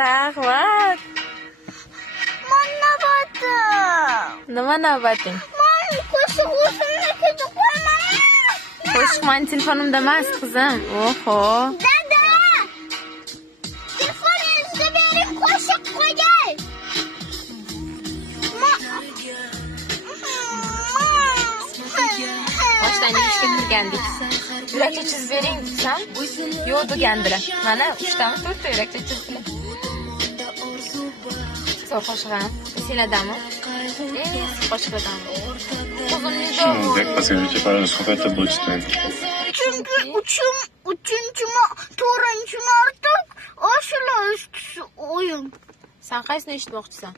Rahmat. Nima navbating? Qo'shiqman telefonimda emas, qizim. Oho. Dada! Telefoningizni bering, qo'shiq qo'yay. Boshdan ishga kirgandik. Yurakcha chizib bering desam, yo'q degandilar. Mana 3 tami 4 ta yurakcha chizdilar. So'q qo'shig'im. Senadami? Qo'shig'idami? Jak pasujecie parę słuchajcie budźcie. Çünkü üçüncü to'rtinchi marta oshula ustisi o'yin. Sen qaysini eshitmoqchisan?